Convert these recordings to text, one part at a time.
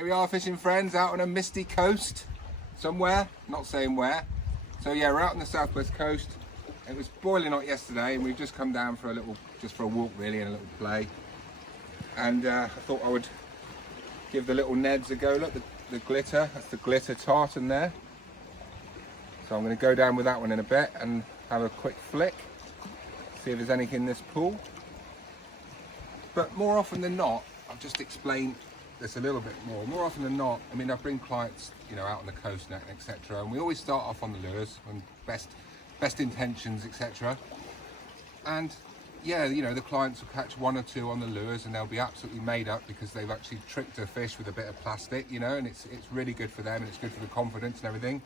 Here we are, fishing friends, out on a misty coast somewhere, not saying where. So yeah, we're out on the southwest coast. It was boiling hot yesterday and we've just come down for a little, just for a walk really, and a little play. And I thought I would give the little Neds a go. Look, the glitter, that's the glitter tartan there. So I'm going to go down with that one in a bit and have a quick flick, see if there's anything in this pool. But more often than not, I'll just explain this a little bit more. More often than not, I mean, I bring clients, you know, out on the coast and etc. And we always start off on the lures and best intentions, etc. And yeah, you know, the clients will catch one or two on the lures and they'll be absolutely made up because they've actually tricked a fish with a bit of plastic, you know, and it's really good for them and it's good for the confidence and everything.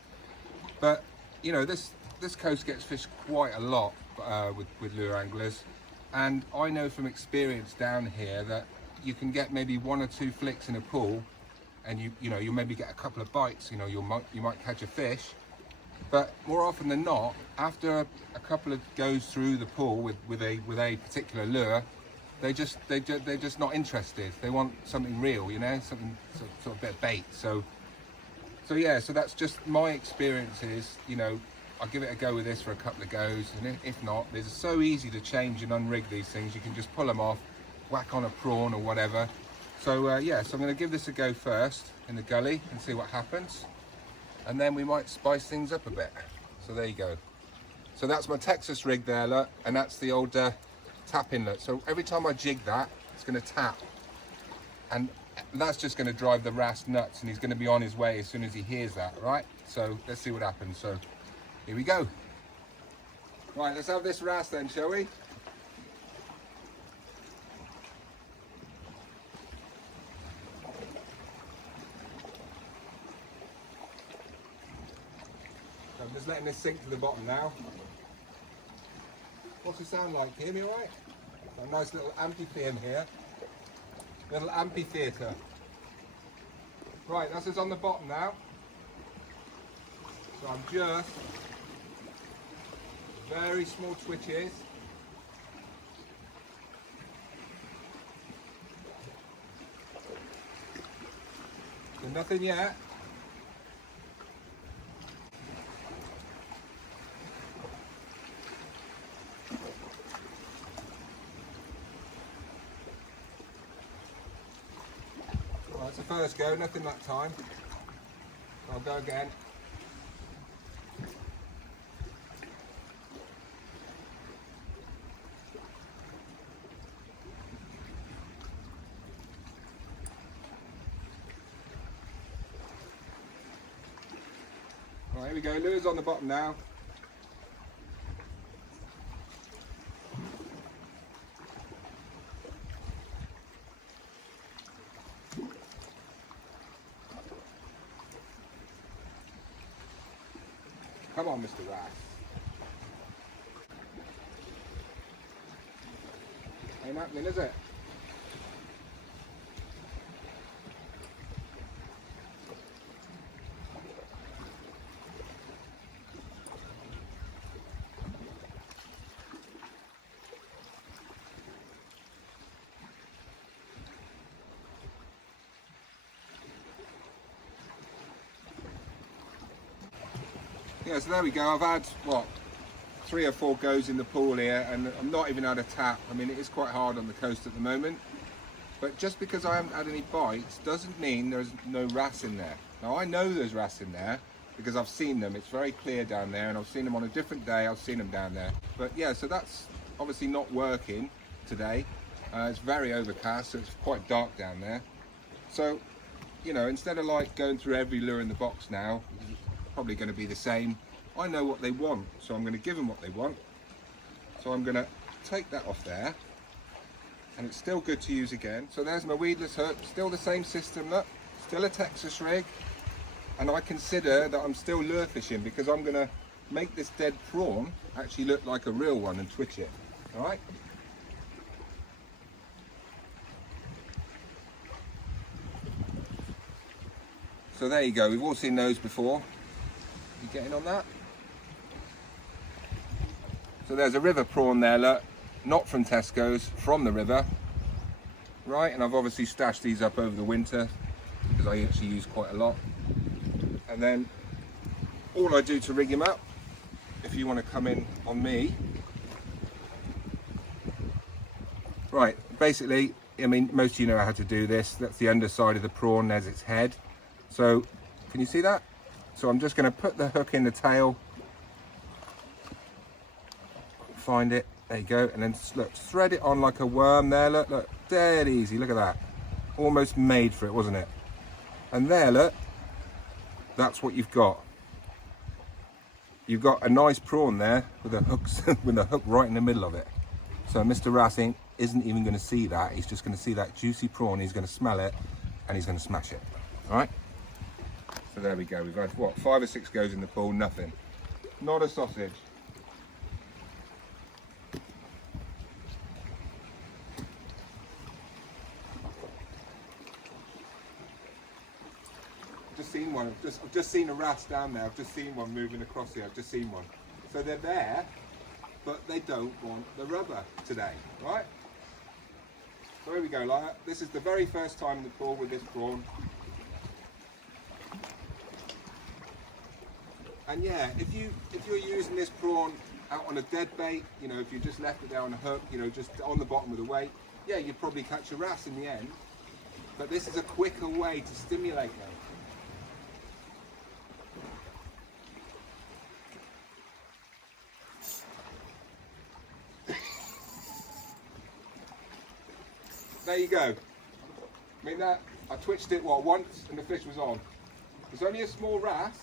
But you know, this coast gets fished quite a lot with lure anglers, and I know from experience down here that you can get maybe one or two flicks in a pool, and you know, you'll maybe get a couple of bites. You know, you might catch a fish, but more often than not, after a couple of goes through the pool with a particular lure, they're just not interested. They want something real, you know, something sort of bit of bait. So yeah, so that's just my experiences. You know, I'll give it a go with this for a couple of goes, and if not, it's so easy to change and unrig these things. You can just pull them off, whack on a prawn or whatever. So yeah, so I'm going to give this a go first in the gully and see what happens, and then we might spice things up a bit. So there you go. So that's my Texas rig there, look, and that's the old tap inlet. So every time I jig that, it's going to tap, and that's just going to drive the wrasse nuts, and he's going to be on his way as soon as he hears that, right? So let's see what happens. So here we go. Right, let's have this wrasse then, shall we? So I'm just letting this sink to the bottom now. What's it sound like? Hear me all right? A nice little amphitheatre here. Little amphitheatre. Right, that's just on the bottom now. So I'm just very small twitches. So nothing yet. That's the first go, nothing that time. I'll go again. Right, here we go, lures on the bottom now. Come on, Mr. Wrasse. Ain't happening, is it? Yeah, so there we go. I've had, what, 3 or 4 goes in the pool here, and I'm not even had a tap. I mean, it is quite hard on the coast at the moment. But just because I haven't had any bites doesn't mean there's no wrasse in there. Now, I know there's wrasse in there because I've seen them. It's very clear down there, and I've seen them on a different day. I've seen them down there. But yeah, so that's obviously not working today. It's very overcast, so it's quite dark down there. So, you know, instead of like going through every lure in the box now, probably going to be the same. I know what they want, so I'm going to give them what they want. So I'm going to take that off there, and it's still good to use again. So there's my weedless hook, still the same system, look, still a Texas rig, and I consider that I'm still lure fishing because I'm going to make this dead prawn actually look like a real one and twitch it. All right. So there you go. We've all seen those before. You getting on that? So there's a river prawn there, look, not from Tesco's, from the river, right? And I've obviously stashed these up over the winter because I actually use quite a lot. And then all I do to rig him up, if you want to come in on me, right, basically, I mean, most of you know how to do this. That's the underside of the prawn, there's its head. So, can you see that? So I'm just going to put the hook in the tail, find it, there you go, and then look, thread it on like a worm there, look, dead easy, look at that. Almost made for it, wasn't it? And there, look, that's what you've got. You've got a nice prawn there with a hook right in the middle of it. So Mr. Wrasse isn't even going to see that. He's just going to see that juicy prawn. He's going to smell it and he's going to smash it. All right. So there we go. We've had what, 5 or 6 goes in the pool. Nothing. Not a sausage. Just seen one. I've just seen a wrasse down there. I've just seen one moving across here. I've just seen one. So they're there, but they don't want the rubber today, right? So here we go, like that. This is the very first time in the pool with this prawn. And yeah, if you're using this prawn out on a dead bait, you know, if you just left it there on a hook, you know, just on the bottom with a weight, yeah, you'd probably catch a wrasse in the end. But this is a quicker way to stimulate them. There you go. I mean that, I twitched it, what, once and the fish was on. It's only a small wrasse.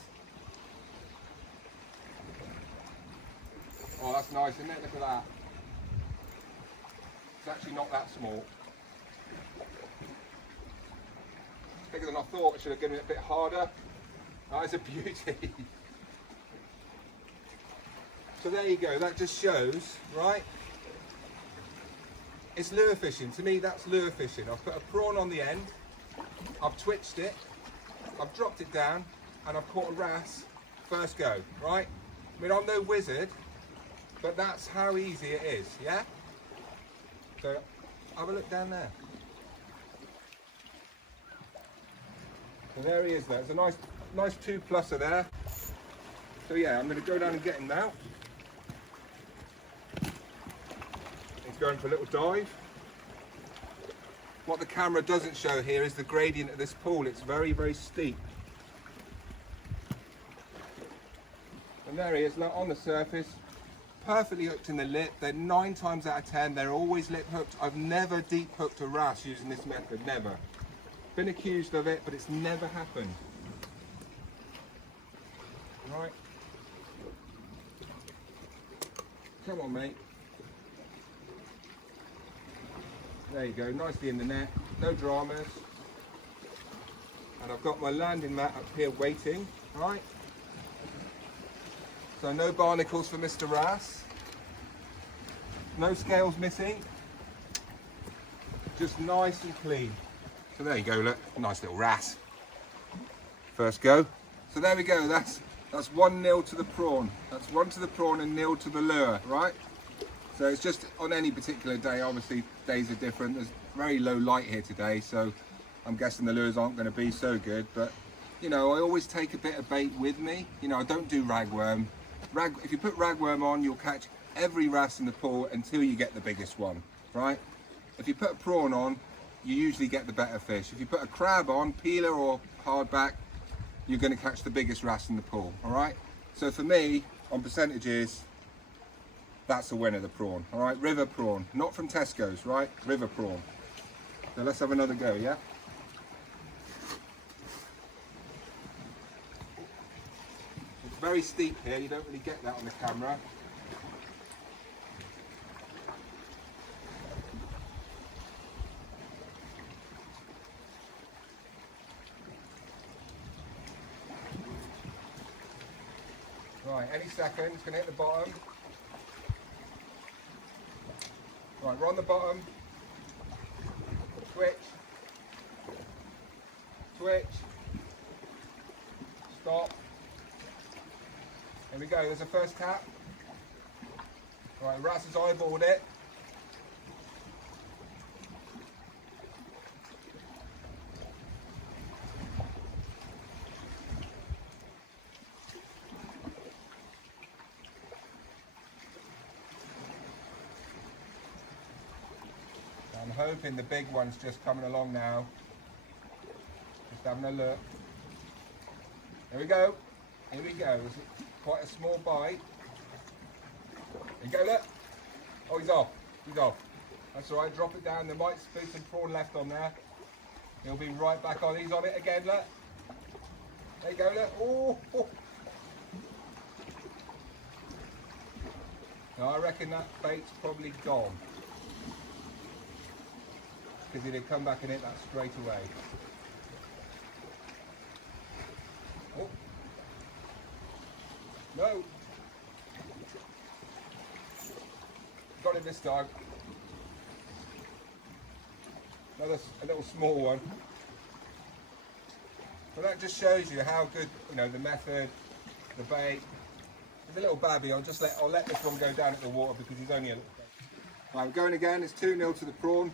Oh, that's nice, isn't it? Look at that. It's actually not that small. Bigger than I thought. I should have given it a bit harder. Oh, it's a beauty. So there you go. That just shows, right? It's lure fishing. To me, that's lure fishing. I've put a prawn on the end. I've twitched it. I've dropped it down, and I've caught a wrasse first go. Right? I mean, I'm no wizard, but that's how easy it is. Yeah. So have a look down there. So there he is. There's a nice 2-pluser there. So yeah, I'm going to go down and get him now. He's going for a little dive. What the camera doesn't show here is the gradient of this pool. It's very, very steep. And there he is, now on the surface, perfectly hooked in the lip. They're 9 times out of 10, they're always lip hooked. I've never deep hooked a wrasse using this method, never. Been accused of it, but it's never happened. Right. Come on, mate. There you go, nicely in the net, no dramas. And I've got my landing mat up here waiting, right? So no barnacles for Mr. Wrasse. No scales missing. Just nice and clean. So there you go, look, nice little wrasse. First go. So there we go, that's 1-0 to the prawn. That's 1 to the prawn and 0 to the lure, right? So it's just on any particular day, obviously days are different. There's very low light here today, so I'm guessing the lures aren't going to be so good. But, you know, I always take a bit of bait with me. You know, I don't do ragworm. If you put ragworm on, you'll catch every wrasse in the pool until you get the biggest one, right? If you put a prawn on, you usually get the better fish. If you put a crab on, peeler or hardback, you're going to catch the biggest wrasse in the pool, all right? So for me, on percentages, that's the winner, the prawn, all right? River prawn, not from Tesco's, right? River prawn. So let's have another go, yeah? It's very steep here, you don't really get that on the camera. Right, any second, it's going to hit the bottom. Right, we're on the bottom. Twitch. Twitch. Stop. There we go, there's a first tap. Right, Wrasse has eyeballed it. I'm hoping the big one's just coming along now. Just having a look. Here we go. Here we go. It's quite a small bite. Here you go, look. Oh, he's off. He's off. That's all right. Drop it down. There might be some prawn left on there. He'll be right back on. He's on it again, look. There you go, look. Oh. Now, I reckon that bait's probably gone. Because he'd have come back and hit that straight away. Oh. No. Got it this time. A little small one. But that just shows you how good, you know, the method, the bait. With the little babby, I'll let this one go down at the water because he's only a little bit. Right, we're going again. It's 2-0 to the prawn.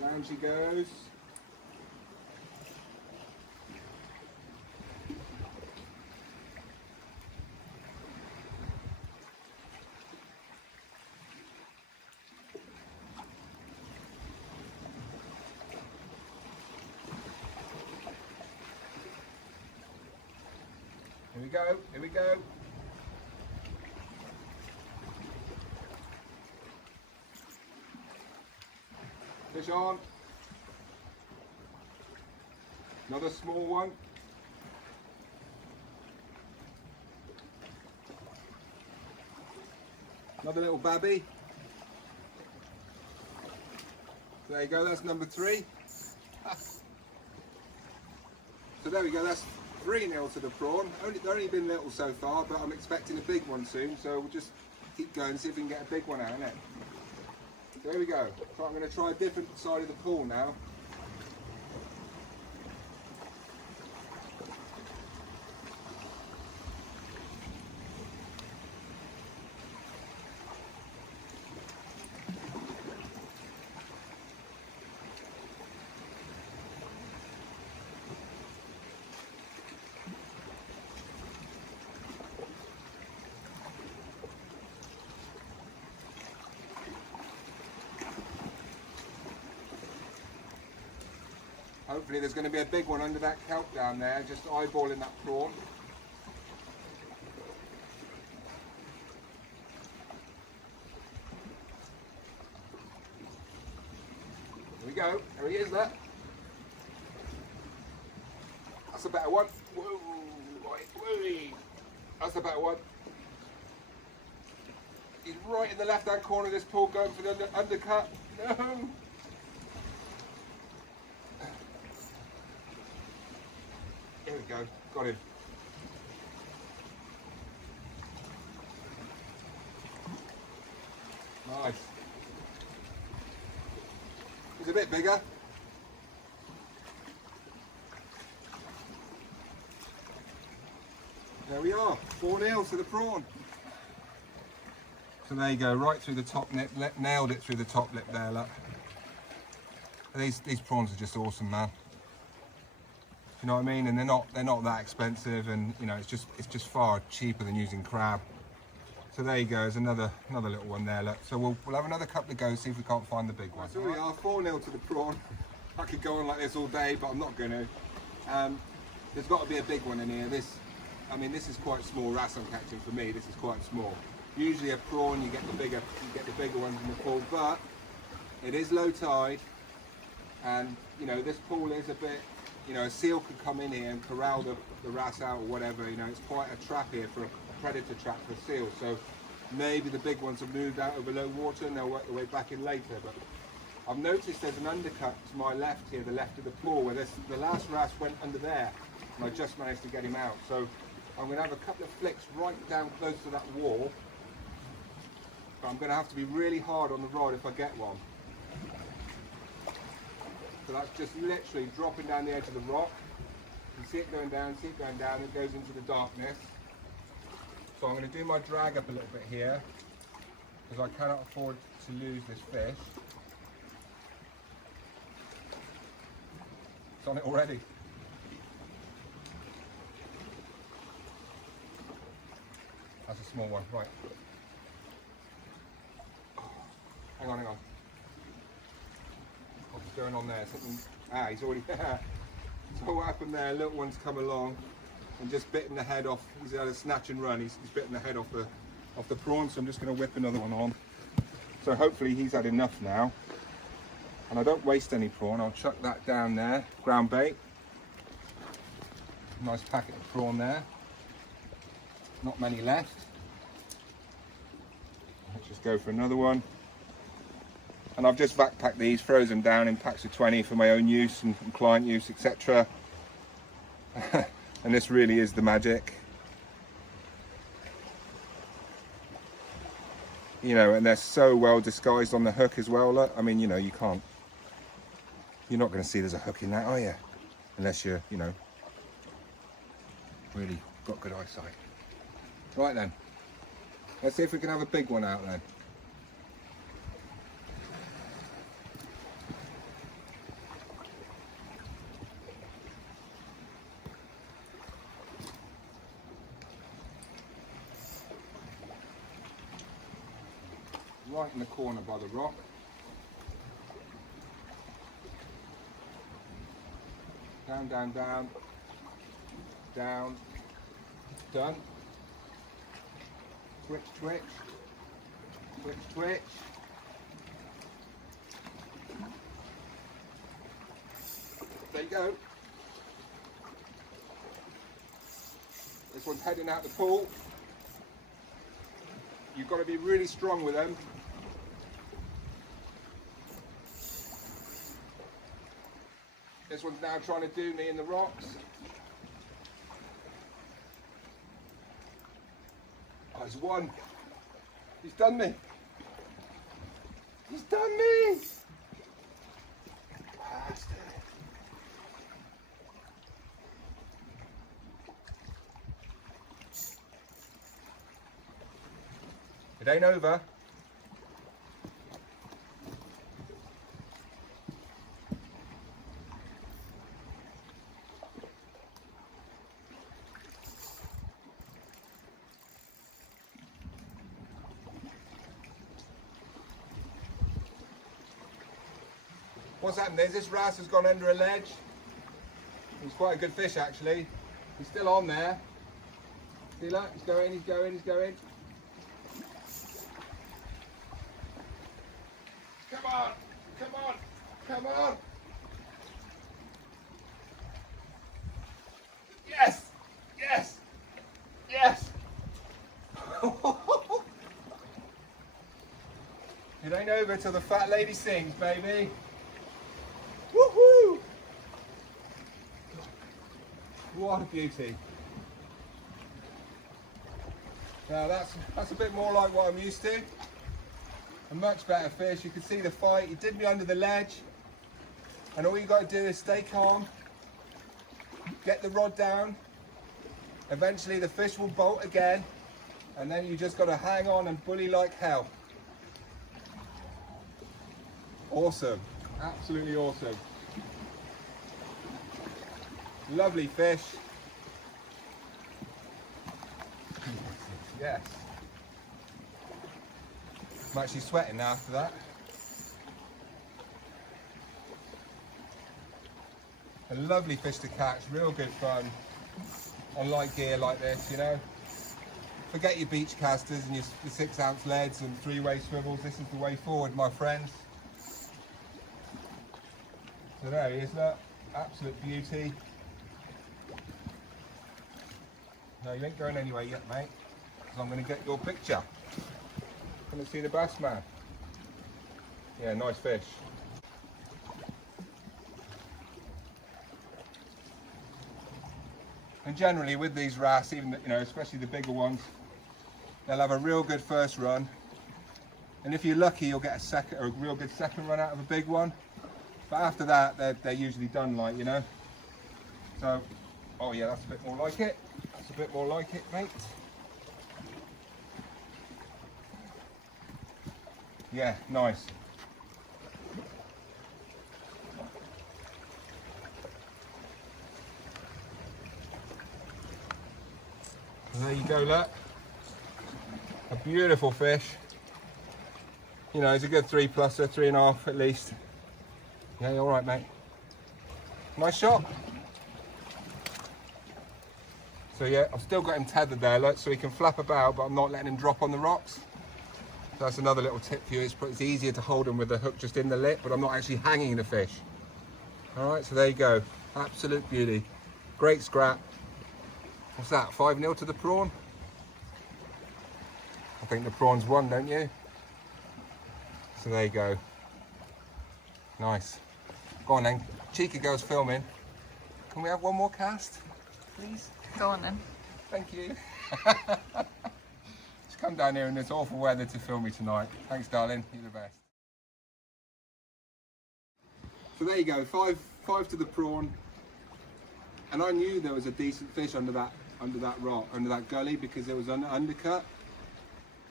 Down she goes. Here we go, here we go. Fish on. Another small one. Another little babby. There you go, that's number 3. So there we go, that's 3-0 to the prawn. They've only been little so far, but I'm expecting a big one soon, so we'll just keep going and see if we can get a big one out of it. So there we go. So I'm going to try a different side of the pool now. Hopefully there's going to be a big one under that kelp down there, just eyeballing that prawn. Here we go, there he is, there. That's a better one. Whoa, whoa. That's a better one. He's right in the left-hand corner of this pool going for the undercut. No! Here we go, got him. Nice. He's a bit bigger. There we are, 4-0 to the prawn. So there you go, right through the top lip, nailed it through the top lip there, look. These prawns are just awesome, man. You know what I mean? And they're not that expensive, and you know it's just far cheaper than using crab. So there you go, there's another little one there. Look. So we'll have another couple of goes, see if we can't find the big one. So we are 4-0 to the prawn. I could go on like this all day, but I'm not going to. There's got to be a big one in here. This is quite small wrasse I'm catching for me. This is quite small. Usually a prawn, you get the bigger ones in the pool, but it is low tide, and you know this pool is a bit. You know, a seal could come in here and corral the wrasse out or whatever. You know, it's quite a trap here for a predator trap for seals. So maybe the big ones have moved out over low water and they'll work their way back in later. But I've noticed there's an undercut to my left here, the left of the pool, where the last wrasse went under there, and I just managed to get him out. So I'm going to have a couple of flicks right down close to that wall. But I'm going to have to be really hard on the rod if I get one. So that's just literally dropping down the edge of the rock. You see it going down, it goes into the darkness. So I'm going to do my drag up a little bit here, because I cannot afford to lose this fish. It's on it already. That's a small one, right. Hang on. What's going on there? Something, he's already there. So what happened there, little one's come along and just bitten the head off. He's had a snatch and run. He's bitten the head off the prawn, so I'm just going to whip another one on. So hopefully he's had enough now. And I don't waste any prawn. I'll chuck that down there, ground bait. Nice packet of prawn there. Not many left. Let's just go for another one. And I've just backpacked these, froze them down in packs of 20 for my own use and client use, etc. And this really is the magic. You know, and they're so well disguised on the hook as well. Look, I mean, you know, you're not going to see there's a hook in that, are you? Unless you're, you know, really got good eyesight. Right then, let's see if we can have a big one out then. Right in the corner by the rock. Down, down, down, down, done. Twitch, twitch, twitch, twitch. There you go. This one's heading out the pool. You've got to be really strong with them. This one's now trying to do me in the rocks. Oh, he's won. He's done me. He's done me. Bastard. It ain't over. What's happened is this wrasse has gone under a ledge. He's quite a good fish actually. He's still on there. See that? He's going, he's going, he's going. Come on, come on, come on. Yes, yes, yes. It ain't over till the fat lady sings, baby. Woohoo! What a beauty. Now that's a bit more like what I'm used to. A much better fish. You can see the fight. He did me under the ledge. And all you got to do is stay calm. Get the rod down. Eventually the fish will bolt again. And then you just got to hang on and bully like hell. Awesome. Absolutely awesome. Lovely fish. Yes. I'm actually sweating now after that. A lovely fish to catch, real good fun on light gear like this, you know. Forget your beach casters and your 6-ounce leads and 3-way swivels. This is the way forward, my friends. So there he is, look. Absolute beauty. No, you ain't going anywhere yet, mate, because I'm going to get your picture. Come and see the bass man. Yeah, nice fish. And generally with these wrasse, even you know, especially the bigger ones, they'll have a real good first run. And if you're lucky, you'll get a real good second run out of a big one. But after that, they're usually done, like, you know. So, oh yeah, that's a bit more like it. That's a bit more like it, mate. Yeah, nice. There you go, look. A beautiful fish. You know, it's a good 3+, 3.5 at least. Yeah, you all right, mate? Nice shot. So yeah, I've still got him tethered there, look, so he can flap about, but I'm not letting him drop on the rocks. So that's another little tip for you. It's easier to hold him with the hook just in the lip, but I'm not actually hanging the fish. All right, so there you go. Absolute beauty. Great scrap. What's that, 5-0 to the prawn? I think the prawns won, don't you? So there you go. Nice. Go on then. Cheeky girl's filming. Can we have one more cast, please? Go on then. Thank you. Just come down here in this awful weather to film me tonight. Thanks, darling. You're the best. So there you go. Five to the prawn. And I knew there was a decent fish under that rock, under that gully, because there was an undercut.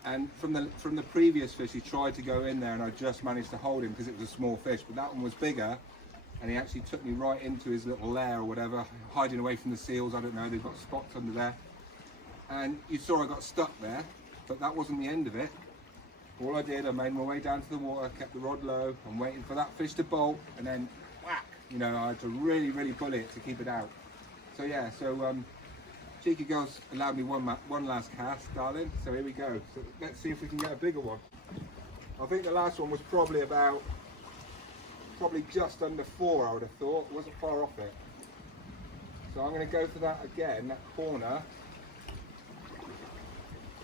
And from the previous fish, he tried to go in there, and I just managed to hold him because it was a small fish. But that one was bigger, and he actually took me right into his little lair or whatever, hiding away from the seals. I don't know, they've got spots under there. And you saw I got stuck there, but that wasn't the end of it. All I did, I made my way down to the water, kept the rod low, and waiting for that fish to bolt, and then whack! You know, I had to really, really pull it to keep it out. So yeah, Cheeky girls allowed me one last cast, darling. So here we go. So let's see if we can get a bigger one. I think the last one was probably just under 4, I would have thought. It wasn't far off it. So I'm going to go for that again, that corner.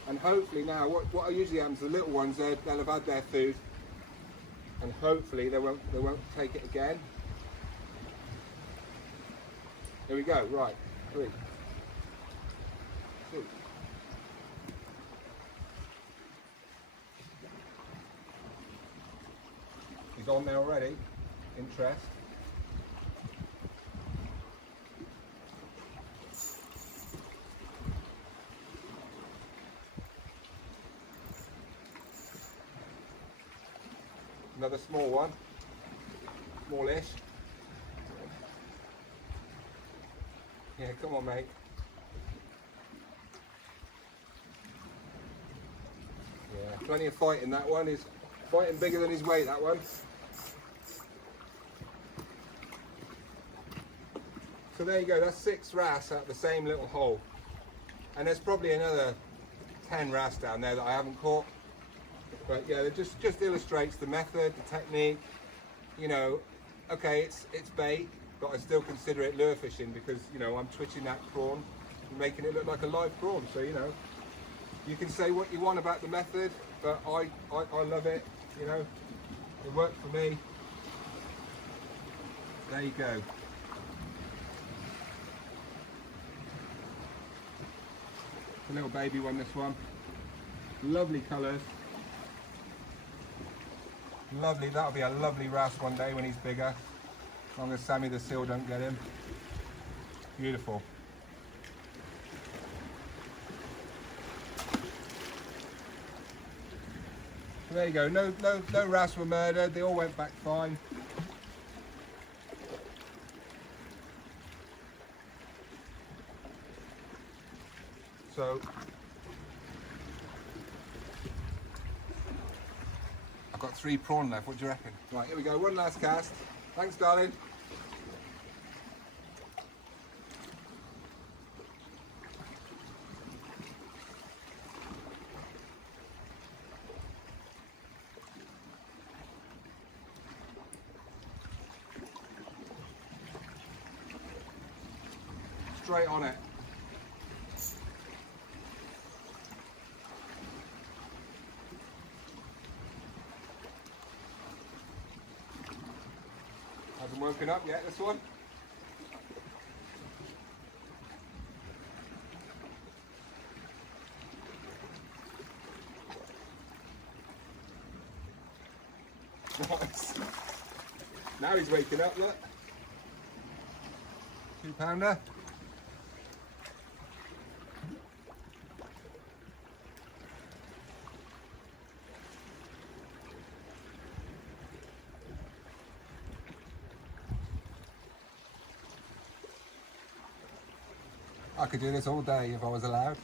And hopefully now, what usually happens, the little ones, they'll have had their food, and hopefully they won't take it again. Here we go. Right, 3, 2. He's on there already. Interest. Another small one, smallish. Yeah, come on, mate. Yeah, plenty of fight in that one. He's fighting bigger than his weight, that one. So there you go, that's 6 wrasse out of the same little hole. And there's probably another 10 wrasse down there that I haven't caught. But yeah, it just illustrates the method, the technique. You know, okay, it's bait, but I still consider it lure fishing because, you know, I'm twitching that prawn and making it look like a live prawn. So, you know, you can say what you want about the method, but I love it, you know. It worked for me. There you go. A little baby one, this one. Lovely colours. Lovely, that'll be a lovely wrasse one day when he's bigger. As long as Sammy the seal don't get him. Beautiful. So there you go, no wrasse were murdered, they all went back fine. So I've got 3 prawn left, what do you reckon? Right, here we go, one last cast. Thanks, darling. Straight on it. Hasn't woken up yet, this one. Nice. Now he's waking up, look. 2-pounder. I could do this all day if I was allowed.